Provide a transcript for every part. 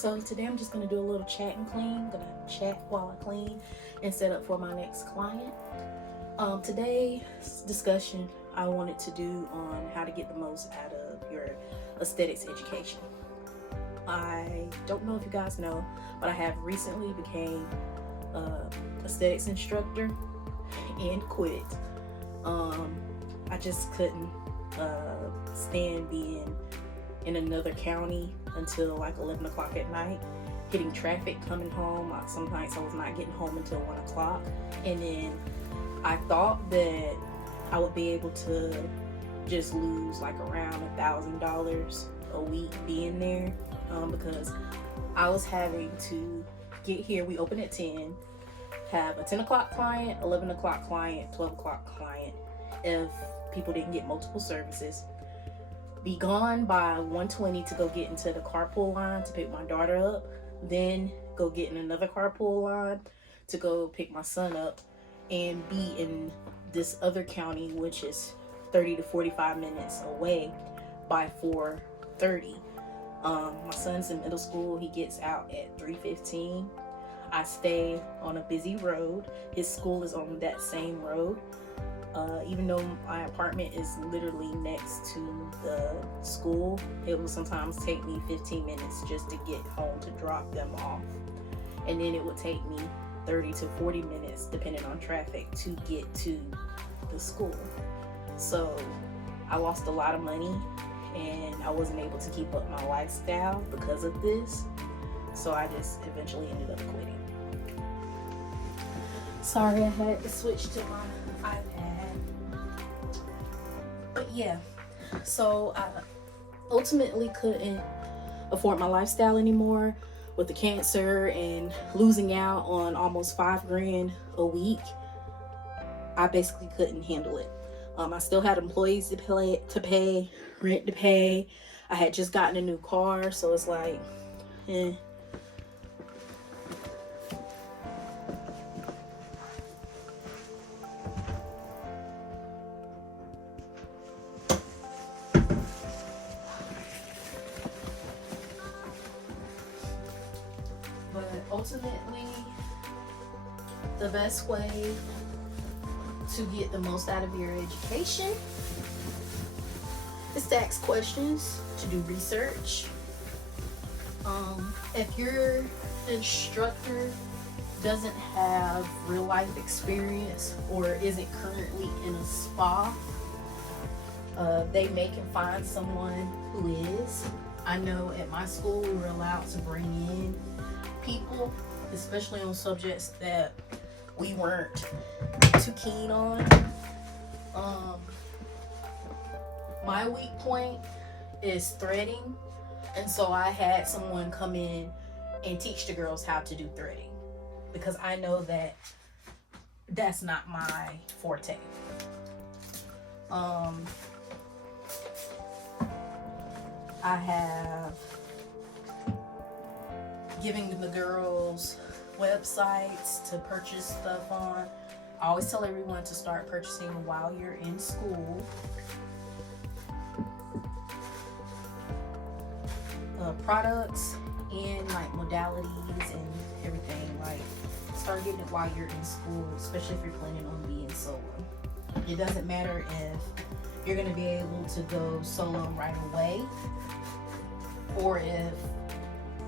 So today I'm just going to do a little chat and clean. I'm going to chat while I clean and set up for my next client. Today's discussion I wanted to do on how to get the most out of your aesthetics education. I don't know if you guys know, but I have recently became aesthetics instructor and quit. I just couldn't stand being in another county until like 11 o'clock at night, hitting traffic coming home. Some nights I was not getting home until 1 o'clock, and then I thought that I would be able to just lose like around $1,000 a week being there, because I was having to get here. We open at 10, have a 10 o'clock client, 11 o'clock client, 12 o'clock client if people didn't get multiple services, be gone by 1:20 to go get into the carpool line to pick my daughter up, then go get in another carpool line to go pick my son up, and be in this other county, which is 30 to 45 minutes away, by 4:30. My son's in middle school. He gets out at 3:15. I stay on a busy road. His school is on that same road. Even though my apartment is literally next to the school, it will sometimes take me 15 minutes just to get home to drop them off. And then it would take me 30 to 40 minutes, depending on traffic, to get to the school. So I lost a lot of money, and I wasn't able to keep up my lifestyle because of this. So I just eventually ended up quitting. Sorry, I had to switch to my iPad. But yeah, so I ultimately couldn't afford my lifestyle anymore with the cancer and losing out on almost $5,000 a week. I basically couldn't handle it. I still had employees to pay, rent to pay. I had just gotten a new car, so it's like, But ultimately, the best way to get the most out of your education is to ask questions, to do research. If your instructor doesn't have real life experience or isn't currently in a spa, they can find someone who is. I know at my school we were allowed to bring in people, especially on subjects that we weren't too keen on. My weak point is threading, and so I had someone come in and teach the girls how to do threading, because I know that that's not my forte. I have giving the girls websites to purchase stuff on. I always tell everyone to start purchasing while you're in school. Products and like modalities and everything. Like, start getting it while you're in school, especially if you're planning on being solo. It doesn't matter if you're going to be able to go solo right away, or if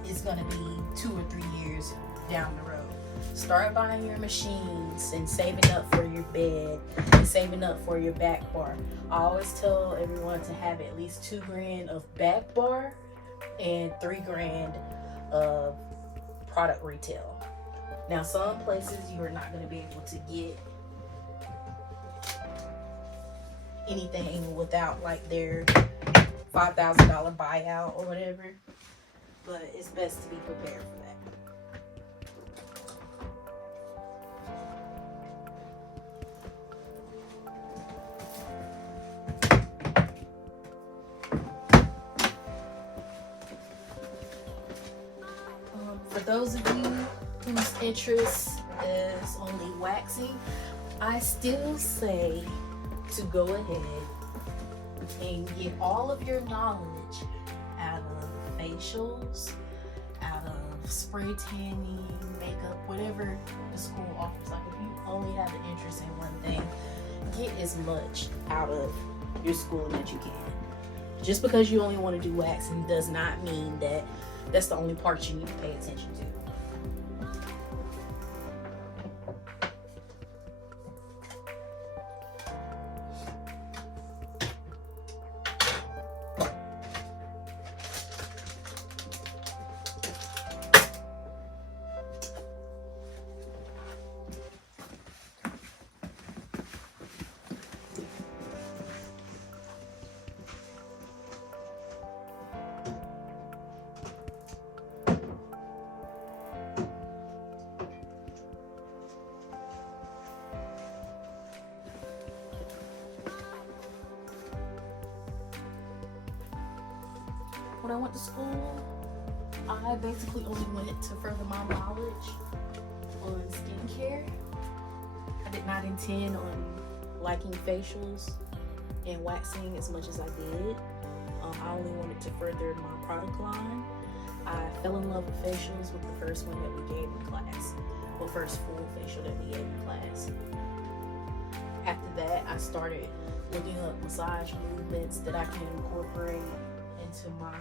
it's going to be 2 or 3 years down the road. Start buying your machines and saving up for your bed and saving up for your back bar. I always tell everyone to have at least $2,000 of back bar and $3,000 of product retail. Now, some places you are not going to be able to get anything without like their $5,000 buyout or whatever, but it's best to be prepared for that. For those of you whose interest is only waxing, I still say to go ahead and get all of your knowledge out of facials, out spray tanning, makeup, whatever the school offers. Like if you only have an interest in one thing, get as much out of your schooling as you can. Just because you only want to do waxing does not mean that that's the only part you need to pay attention to. When I went to school, I basically only went to further my knowledge on skincare. I did not intend on liking facials and waxing as much as I did. I only wanted to further my product line. I fell in love with facials with the first one that we gave in class, the first full facial that we gave in class. After that, I started looking up massage movements that I can incorporate into my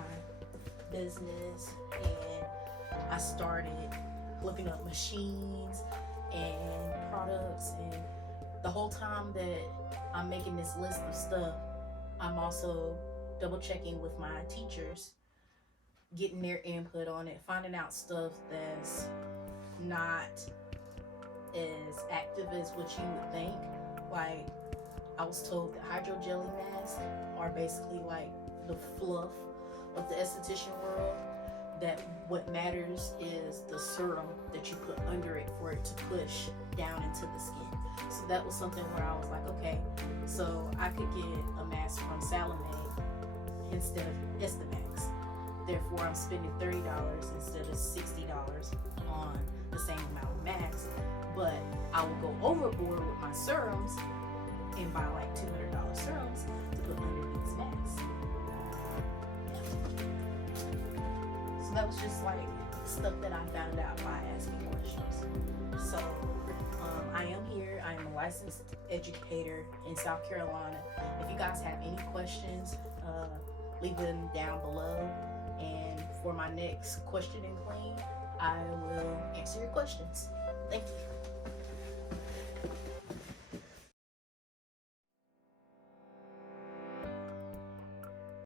business, and I started looking up machines and products, and the whole time that I'm making this list of stuff, I'm also double checking with my teachers, getting their input on it, finding out stuff that's not as active as what you would think. Like, I was told that hydrogel masks are basically like the fluff of the esthetician world, that what matters is the serum that you put under it for it to push down into the skin. So that was something where I was like, okay, so I could get a mask from Salome instead of Esthetics. Therefore, I'm spending $30 instead of $60 on the same amount of masks, but I will go overboard with my serums and buy like $200 serums to put under these masks. So that was just like stuff that I found out by asking questions. So I am here. I am a licensed educator in South Carolina. If you guys have any questions, leave them down below. And for my next question and clean, I will answer your questions. Thank you.